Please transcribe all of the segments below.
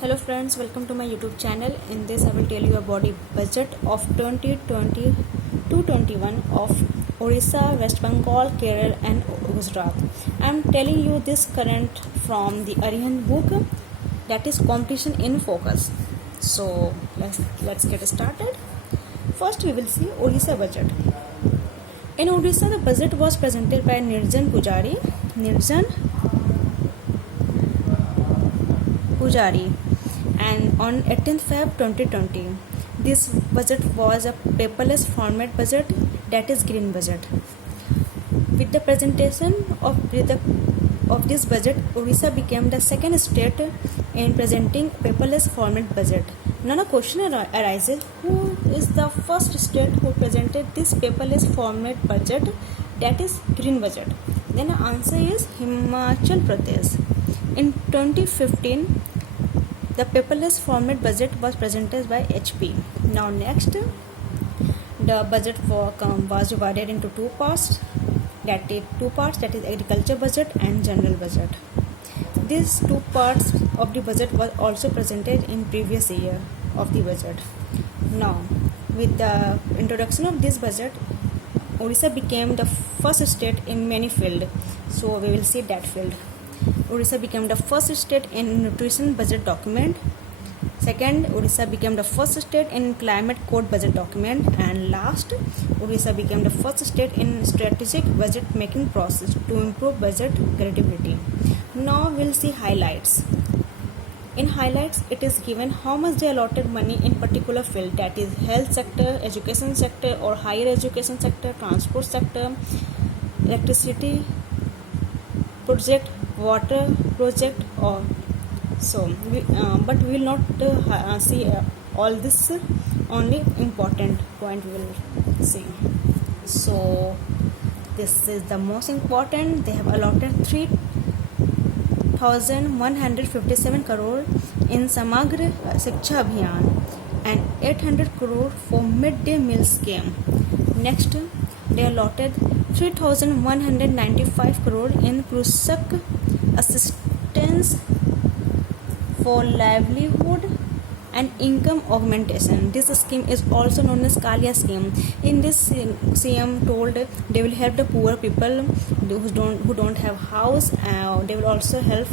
Hello friends, welcome to my YouTube channel. In this I will tell you about the budget of 2020 to 21 of Orissa, West Bengal, Kerala and Gujarat. I am telling you this current from the Arihant book, that is Competition in Focus. So let's get started. First we will see Orissa budget. In Orissa the budget was presented by Nirjan Pujari and on 18th Feb 2020 this budget was a paperless format budget, that is green budget. With the presentation of this budget, Orissa became the second state in presenting paperless format budget. Now a question arises, who is the first state who presented this paperless format budget, that is green budget? Then the answer is Himachal Pradesh. In 2015 the paperless format budget was presented by HP. Now next, the budget was divided into two parts, that is agriculture budget and general budget. These two parts of the budget was also presented in previous year of the budget. Now with the introduction of this budget, Orissa became the first state in many fields, so we will see that field. Orissa became the first state in nutrition budget document. Second, Orissa became the first state in climate code budget document. And last, Orissa became the first state in strategic budget making process to improve budget credibility. Now we'll see highlights. In highlights, it is given how much they allotted money in particular field, that is health sector, education sector or higher education sector, transport sector, electricity project, water project, or so. But we will not see all this. Only important point we will see. So this is the most important. They have allotted 3,157 crore in Samagra Shiksha Abhiyan and 800 crore for midday meal scheme. Next, they allotted 3,195 crore in Krushak assistance for livelihood and income augmentation. This scheme is also known as Kalia scheme. In this, CM told they will help the poor people who don't have house. They will also help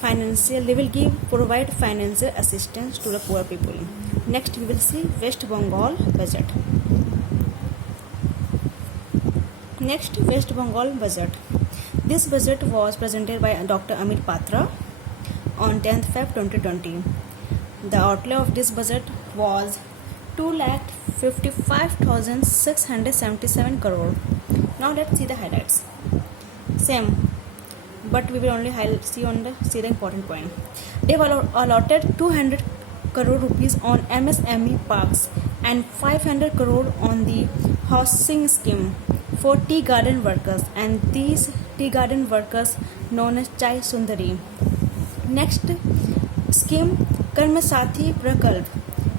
financial. They will provide financial assistance to the poor people. Next, we will see West Bengal budget. Next, West Bengal budget. This budget was presented by Dr. Amit Patra on 10th Feb 2020. The outlay of this budget was 2,55,677 crore. Now let's see the highlights. Same, but we will only see the important point. They have allotted 200 crore rupees on MSME parks and 500 crore on the housing scheme for tea garden workers, and these tea garden workers known as Chai Sundari. Next scheme, Karma Sathi Prakalp.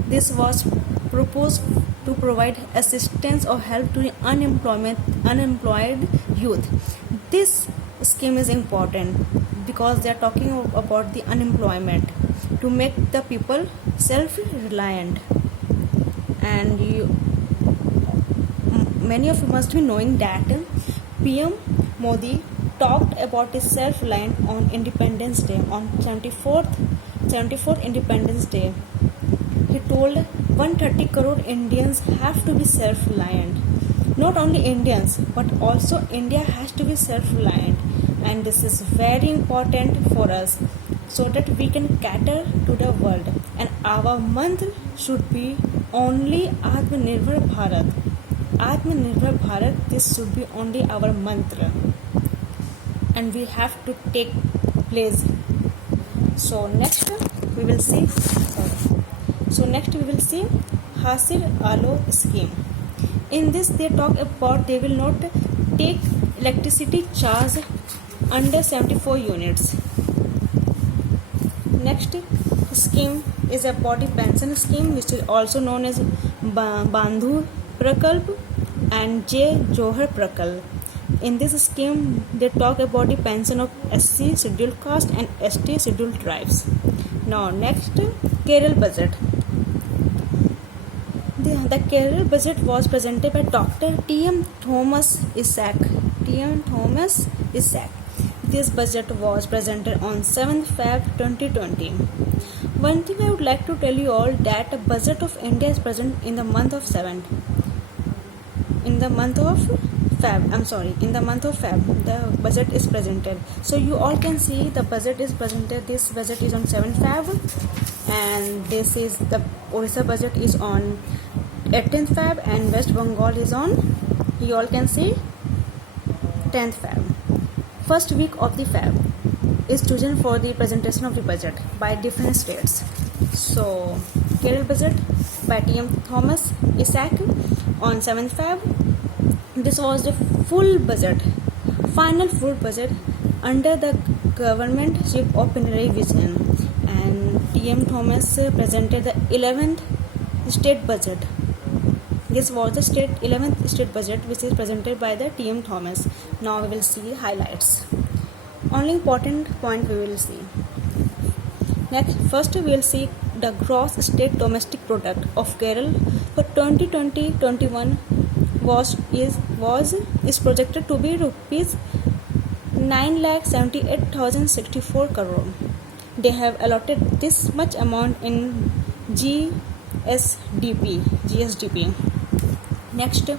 This was proposed to provide assistance or help to the unemployed youth. This scheme is important because they are talking about the unemployment to make the people self-reliant. And many of you must be knowing that PM Modi talked about his self-reliant on Independence Day, on 74th Independence Day. He told 130 crore Indians have to be self-reliant. Not only Indians, but also India has to be self-reliant. And this is very important for us so that we can cater to the world. And our month should be only Atmanirbhar Bharat. Atmanirbhar Bharat, this should be only our mantra. And we have to take place. So next we will see Hasir Alo scheme. In this they talk about they will not take electricity charge under 74 units. Next scheme is a body pension scheme, which is also known as Bandhu Prakalp and J. Johar Prakalp. In this scheme, they talk about the pension of SC scheduled caste and ST scheduled tribes. Now next, Kerala budget. The Kerala budget was presented by Dr. T.M. Thomas Isaac. T.M. Thomas Isaac. This budget was presented on 7th Feb 2020. One thing I would like to tell you all, that a budget of India is present in the month of 7th. In the month of Feb, the budget is presented. So you all can see the budget is presented. This budget is on 7th Feb, and this is the Orissa budget is on 18th Feb, and West Bengal is on, you all can see, 10th Feb. First week of the Feb is chosen for the presentation of the budget by different states. So Kerala budget by T.M. Thomas Isaac on 7th Feb. This was the full budget, final full budget under the governmentship of Pinarayi Vijayan, and T.M. Thomas presented the 11th state budget. This was the 11th state budget, which is presented by the T.M. Thomas. Now we will see highlights. Only important point we will see. Next, first we will see the gross state domestic product of Kerala for 2020-21 is projected to be rupees 9,78,064 crore. They have allotted this much amount in GSDP. Next,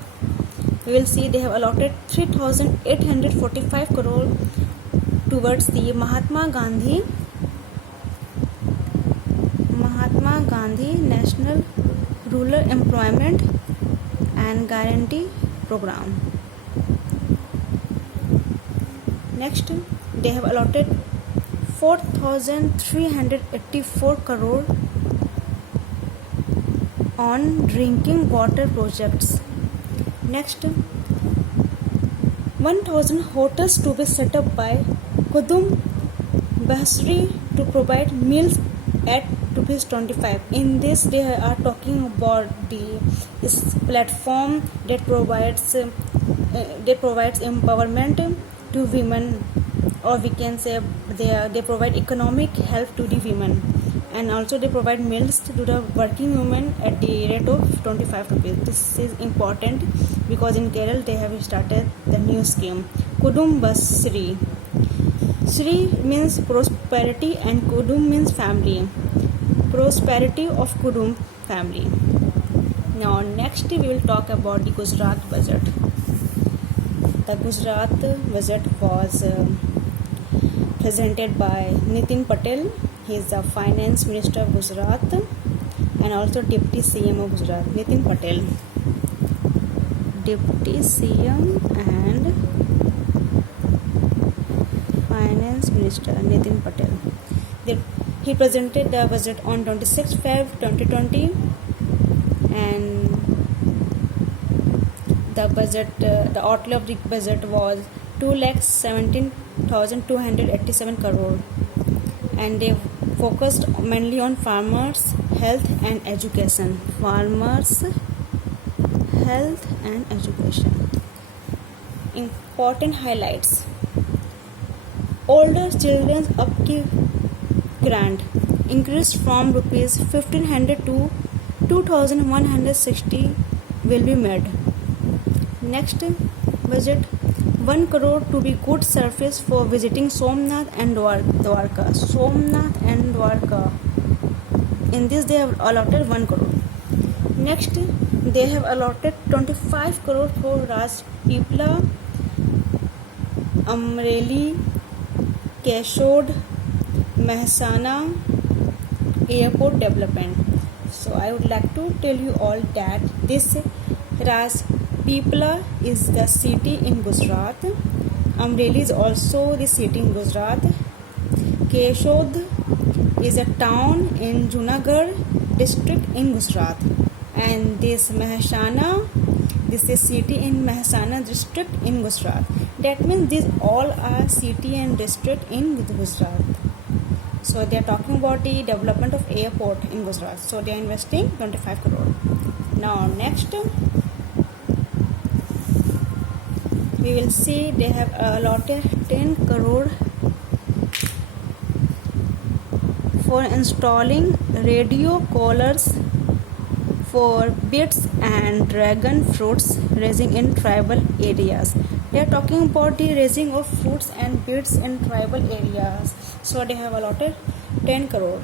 we will see they have allotted 3,845 crore towards the Mahatma Gandhi National Rural Employment and Guarantee Program. Next, they have allotted 4,384 crore on drinking water projects. Next, 1,000 hotels to be set up by Kudum Bahsri to provide meals at ₹25. In this, they are talking about this platform that provides empowerment to women, or we can say they provide economic help to the women, and also they provide meals to the working women at the rate of ₹25. This is important because in Kerala they have started the new scheme, Kudum Basri. Sri means prosperity and Kudum means family. Prosperity of Kudum family. Now next we will talk about the Gujarat budget. The Gujarat budget was presented by Nitin Patel. He is the Finance Minister of Gujarat and also Deputy CM of Gujarat. Nitin Patel, Deputy CM and Finance Minister Nitin Patel. He presented the budget on 26 Feb 2020, and the outlay of the budget was 2,17,287 crore, and they focused mainly on farmers, health and education. Important highlights: older children's upkeep grant increased from rupees 1,500 to 2,160 will be made. Next budget, 1 crore to be good surface for visiting Somnath and Dwarka. In this they have allotted 1 crore. Next, they have allotted 25 crore for Rajpipla, Amreli, Keshod, Mehsana airport development. So I would like to tell you all that this Rajpipla is the city in Gujarat. Amreli is also the city in Gujarat. Keshod is a town in Junagadh district in Gujarat. And this Mehsana, this is city in Mehsana district in Gujarat. That means these all are city and district in Gujarat. So they are talking about the development of airport in Gujarat. So they are investing 25 crore. Now next, we will see they have allotted 10 crore for installing radio collars for beets and dragon fruits raising in tribal areas. They are talking about the raising of fruits and beets in tribal areas. So they have allotted 10 crore.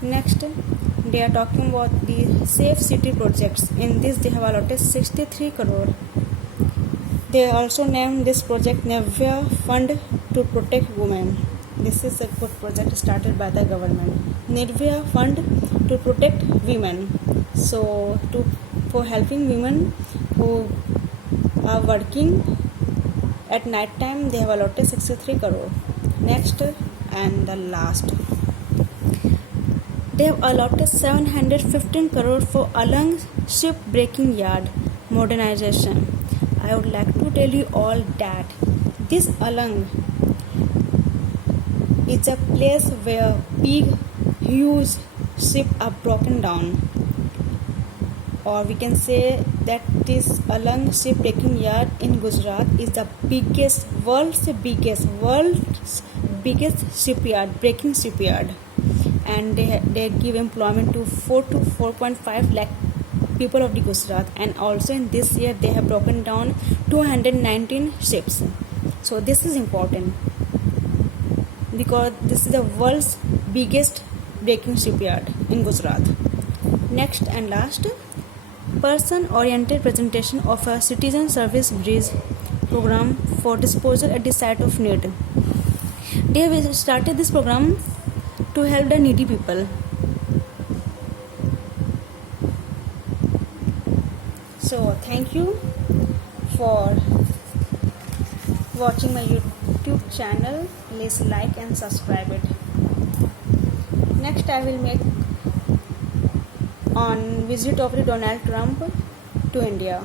Next, they are talking about the safe city projects. In this they have allotted 63 crore. They also named this project Navya Fund to Protect Women. This is a good project started by the government. Nirvya Fund to Protect Women. So for helping women who are working at night time, they have allotted 63 crore. Next and the last, they have allotted 715 crore for Alang ship breaking yard modernization. I would like to tell you all that this Alang is a place where big, huge ships are broken down. Or we can say that this Alang ship breaking yard in Gujarat is the world's biggest shipyard, breaking shipyard, and they give employment to 4 to 4.5 lakh people of the Gujarat. And also in this year they have broken down 219 ships. So this is important because this is the world's biggest breaking shipyard in Gujarat. Next and last, person-oriented presentation of a citizen service bridge program for disposal at the site of need. They have started this program to help the needy people. So thank you for watching my YouTube channel. Please like and subscribe it. Next I will make on visit of the Donald Trump to India.